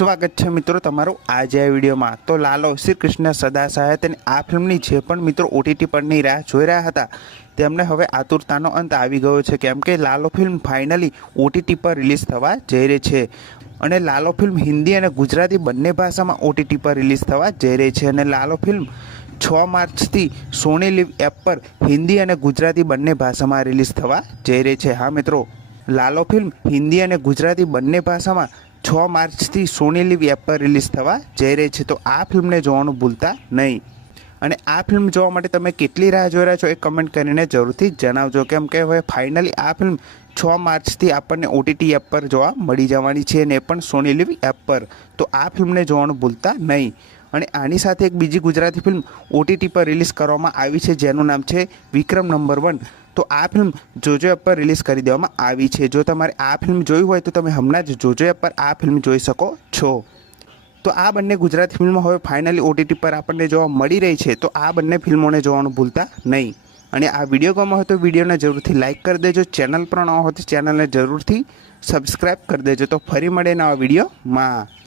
સ્વાગત છે મિત્રો તમારું આજે આ વિડીયોમાં। તો લાલો શ્રી કૃષ્ણ સદા સહાય તેની આ ફિલ્મની જે પણ મિત્રો ઓટીટી પરની રાહ જોઈ રહ્યા હતા તેમને હવે આતુરતાનો અંત આવી ગયો છે, કેમ કે લાલો ફિલ્મ ફાઇનલી ઓટીટી પર રિલીઝ થવા જઈ રહી છે। અને લાલો ફિલ્મ હિન્દી અને ગુજરાતી બંને ભાષામાં ઓટીટી પર રિલીઝ થવા જઈ રહી છે। અને લાલો ફિલ્મ 6 માર્ચથી સોની લીવ એપ પર હિન્દી અને ગુજરાતી બંને ભાષામાં રિલીઝ થવા જઈ રહી છે। હા મિત્રો, લાલો ફિલ્મ હિન્દી અને ગુજરાતી બંને ભાષામાં 6 માર્ચથી સોની લીવ એપ પર રિલીઝ થવા જઈ રહી છે, તો આ ફિલ્મને જોવાનું ભૂલતા નહીં। અને આ ફિલ્મ જોવા માટે તમે કેટલી રાહ જોઈ રહ્યા છો એ કમેન્ટ કરીને જરૂરથી જણાવજો, કેમ કે હવે ફાઇનલી આ ફિલ્મ 6 માર્ચથી આપણને ઓટીટી એપ પર જોવા મળી જવાની છે, અને એ પણ સોની લીવ એપ પર। તો આ ફિલ્મને જોવાનું ભૂલતા નહીં। અને આની સાથે એક બીજી ગુજરાતી ફિલ્મ ઓટીટી પર રિલીઝ કરવામાં આવી છે, જેનું નામ છે વિક્રમ નંબર 1। તો આ ફિલ્મ જોજો એપ પર રિલીઝ કરી દેવામાં આવી છે। જો તમારે આ ફિલ્મ જોઈ હોય તો તમે હમણાં જ જોજો એપ પર આ ફિલ્મ જોઈ શકો છો। તો આ બંને ગુજરાતી ફિલ્મો હવે ફાઇનલી ઓટીટી પર આપણને જોવા મળી રહી છે, તો આ બંને ફિલ્મોને જોવાનું ભૂલતા નહીં। અને આ વિડીયો ગમ્યો હોય તો વિડીયોને જરૂરથી લાઇક કરી દેજો, ચેનલ પર ન હોય તો ચેનલને જરૂરથી સબસ્ક્રાઈબ કરી દેજો। તો ફરી મળે નવા વિડીયોમાં।